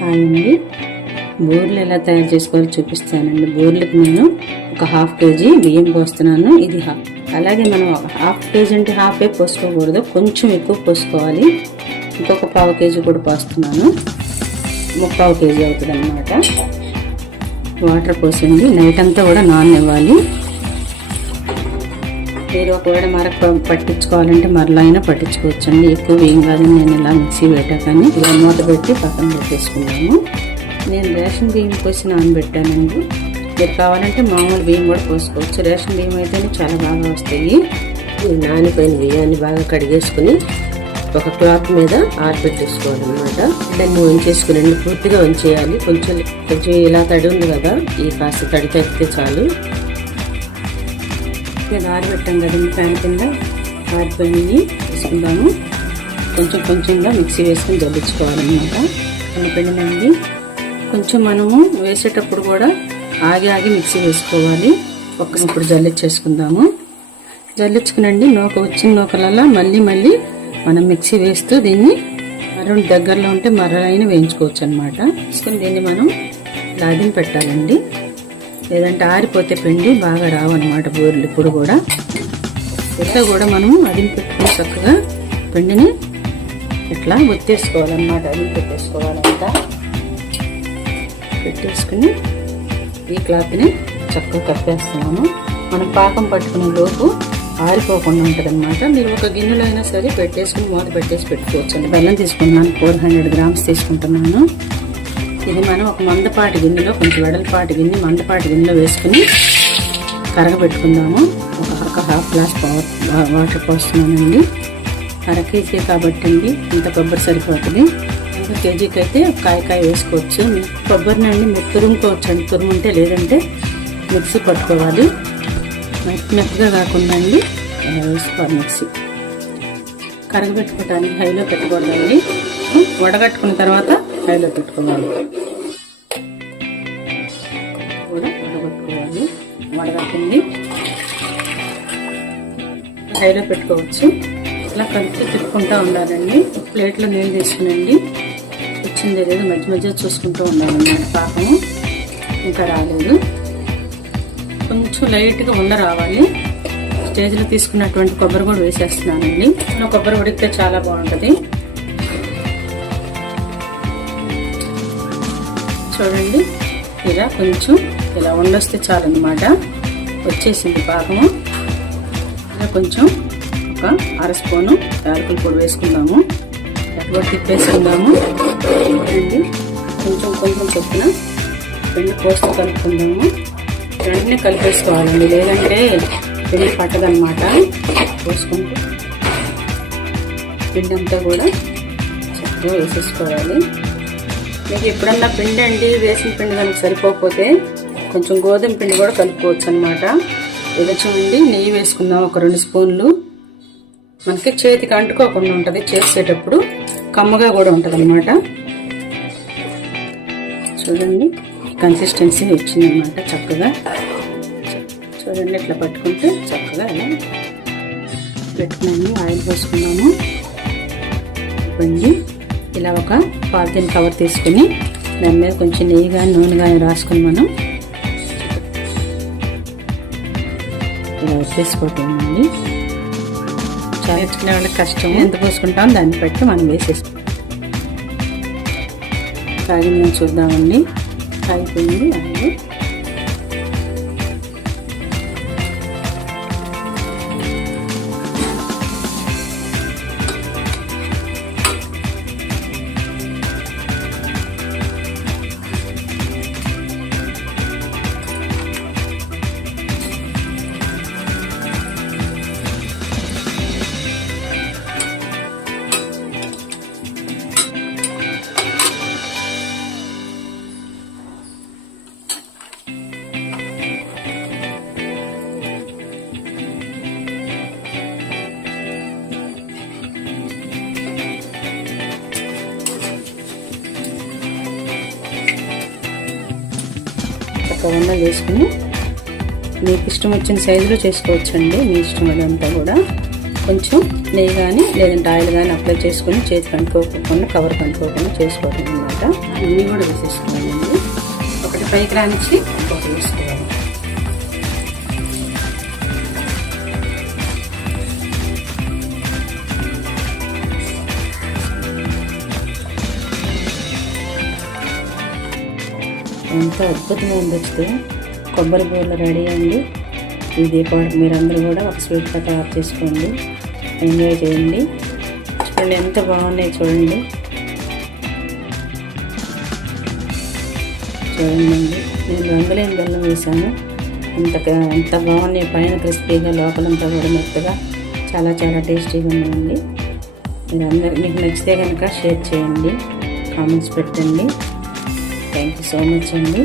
Hi అండి బూరెలు ఎలా తయారు చేసుకోవాలో చూపిస్తానండి. బూరెలకు నేను ఒక హాఫ్ కేజీ బియ్యం పోస్తున్నాను. ఇది హాఫ్. అలాగే మనం హాఫ్ కేజీ అంటే హాఫ్ పోసుకోకూడదు. కొంచెం ఎక్కువ పోసుకోవాలి. ఇంకొక పావు కేజీ కూడా పోస్తున్నాను. ముప్పావు కేజీ అవుతుంది వాటర్ పోసింది నైట్ అంతా కూడా నాన్ ఇవ్వాలి. మీరు ఒకవేళ మరక పట్టించుకోవాలంటే మరలా అయినా పట్టించుకోవచ్చండి. ఎక్కువ ఏం కాదని నేను ఇలా మిక్సీ పెట్టాకని ఇలా మూత పెట్టి పక్కన పెట్టేసుకున్నాము నేను రేషన్ బియ్యం పోసి నానబెట్టానండి. మీరు కావాలంటే మామూలు బియ్యం కూడా పోసుకోవచ్చు. రేషన్ బియ్యం అయితేనే చాలా బాగా వస్తాయి. నానిపోయిన బియ్యాన్ని బాగా కడిగేసుకుని ఒక క్లాత్ మీద ఆరబెట్టేసుకోవాలన్నమాట. దాన్ని వంచేసుకునండి పూర్తిగా వంచేయాలి కొంచెం కొంచెం ఇలా తడి ఉంది కదా ఈ కాస్త తడి తగ్గితే చాలు. నేను ఆరబెట్టాం కదండి ప్యాన్ కింద. ఆరిపోయినవి వేసుకుందాము కొంచెం కొంచెంగా మిక్సీ వేసుకొని జల్లించుకోవాలన్నమాట. పిండినండి కొంచెం మనము వేసేటప్పుడు కూడా ఆగి ఆగి మిక్సీ వేసుకోవాలి. ఒక్క ఇప్పుడు జల్లించేసుకుందాము జల్లించుకునండి. నూక వచ్చిన నూకలలో మళ్ళీ మళ్ళీ మనం మిక్సీ వేస్తూ దీన్ని రెండు దగ్గరలో ఉంటే మరలైన వేయించుకోవచ్చు అనమాట వేసుకుని దీన్ని మనం లాదిని పెట్టాలండి. లేదంటే ఆరిపోతే పిండి బాగా రావన్నమాట బూరెలు. ఇప్పుడు కూడా. ఇట్లా కూడా మనము అదిని పెట్టుకుని చక్కగా పిండిని ఇట్లా ఒత్తేసుకోవాలన్నమాట. అదిని పెట్టేసుకోవాలంట పెట్టేసుకుని ఈ క్లాత్ని చక్కగా కప్పేస్తున్నాము. మనం పాకం పట్టుకునే లోపు ఆరిపోకుండా ఉంటుంది అనమాట మీరు ఒక గిన్నెలో అయినా సరే పెట్టేసుకుని మూత పెట్టేసి పెట్టుకోవచ్చు బెల్లం తీసుకున్నాను. ఫోర్ హండ్రెడ్ గ్రామ్స్ తీసుకుంటున్నాను. ఇది మనం ఒక మందపాటి గిన్నెలో కొంచెం వెడల్పాటి గిన్నె మందపాటి గిన్నెలో వేసుకుని కరగబెట్టుకుందాము. ఒక ఒక హాఫ్ గ్లాస్ వాటర్ పోస్తున్నానండి. అర కేజీ కాబట్టి అండి ఇంత కొబ్బరి సరిపోతుంది. ఇంకా కేజీకి అయితే కాయ కాయ వేసుకోవచ్చు కొబ్బరిని అండి మీరు తురుముకోవచ్చు అండి. తురుముంటే లేదంటే మిక్సీ పట్టుకోవాలి. మెత్త మెత్తగా కాకుండా అండి వేసుకోవాలి మిక్సీ. కరగబెట్టుకోవటానికి హైలో పెట్టుకోవాలండి. వడగట్టుకున్న తర్వాత హైలో పెట్టుకున్నాను. కూడా వడగట్టుకోవాలి వడగట్టింది హైలో పెట్టుకోవచ్చు. ఇలా కలిపి తిప్పుకుంటూ ఉండాలండి. ప్లేట్లో నీళ్ళు తీసుకునండి. వచ్చింది లేదు మధ్య మధ్య చూసుకుంటూ ఉండాలన్నమాట పాపము ఇంకా రాలేదు. కొంచెం లైట్గా ఉండ రావాలి. స్టేజ్లో తీసుకున్నటువంటి కొబ్బరి కూడా వేసేస్తున్నానండి. నా కొబ్బరి ఉడికితే చాలా బాగుంటుంది. చూడండి. ఇలా కొంచెం ఇలా ఉండొస్తే చాలన్నమాట. వచ్చేసింది పాకము. ఇలా కొంచెం ఒక అర స్పూను యాలకుల పొడి వేసుకుందాము. ఎక్కడ తిప్పేసుకుందాము. అండి కొంచెం కొంచెం చొప్పున పిండి పోస్తూ కలుపుకుందాము. వెంటనే కలిపేసుకోవాలండి. లేదంటే పిండి పట్టదనమాట పోసుకుంటే పిండి అంతా కూడా చక్కగా వేసేసుకోవాలి. మీకు ఎప్పుడన్నా పిండి అండి వేసిన పిండి కనుక సరిపోకపోతే కొంచెం గోధుమ పిండి కూడా కలుపుకోవచ్చు అనమాట ఏదో చూడండి నెయ్యి వేసుకుందాం ఒక రెండు స్పూన్లు. మనకి చేతికి అంటుకోకుండా ఉంటుంది చేసేటప్పుడు కమ్మగా కూడా ఉంటుంది అనమాట చూడండి కన్సిస్టెన్సీ వచ్చిందనమాట చక్కగా. చూడండి ఇట్లా పట్టుకుంటే చక్కగా ఇలా పెట్టుకున్నాము ఆయిల్ పోసుకున్నాము బండి ఇలా ఒక పాలిథిన్ కవర్ తీసుకుని దాని మీద కొంచెం నెయ్యి కానీ నూనె కానీ రాసుకుని మనం ఇలా వచ్చేసుకోవటండి చాలా నేర్చుకునే వాళ్ళకి కష్టం. ఎంత పోసుకుంటాం దాన్ని బట్టి మనం వేసేసుకుంటాం కాగి మేము చూద్దామండి. కాగిపోయింది ఆయిల్ చక్కగా వేసుకుని మీకు ఇష్టం వచ్చిన సైజులో చేసుకోవచ్చండి. మీ ఇష్టం అదంతా కూడా కొంచెం నెయ్యి కానీ లేదంటే ఆయిల్ కానీ అప్లై చేసుకొని చేతి పనుకోకుండా కవర్ పనుకోకుండా చేసుకోవాలి అనమాట అన్నీ కూడా వేసేసుకోవాలండి. ఒకటి పైకి రానిచ్చి ఒకటి వేసుకోవాలి. ఎంత అద్భుతమైన రుచితో కొబ్బరి బూరెలు రెడీ అండి. ఈ దీపావళికి మీరందరూ కూడా ఒక స్వీట్గా తయారు చేసుకోండి. ఎంజాయ్ చేయండి. చూడండి ఎంత బాగున్నాయి చూడండి. చూడండి నేను రంగులేని బెల్లం వేసాను ఇంత ఎంత బాగున్నాయి పైన క్రిస్పీగా లోపలంతా కూడా మెత్తగా చాలా చాలా టేస్టీగా ఉన్నాయండి. మీరు అందరు మీకు నచ్చితే కనుక షేర్ చేయండి. కామెంట్స్ పెట్టండి. థ్యాంక్ యూ సో మచ్ అండి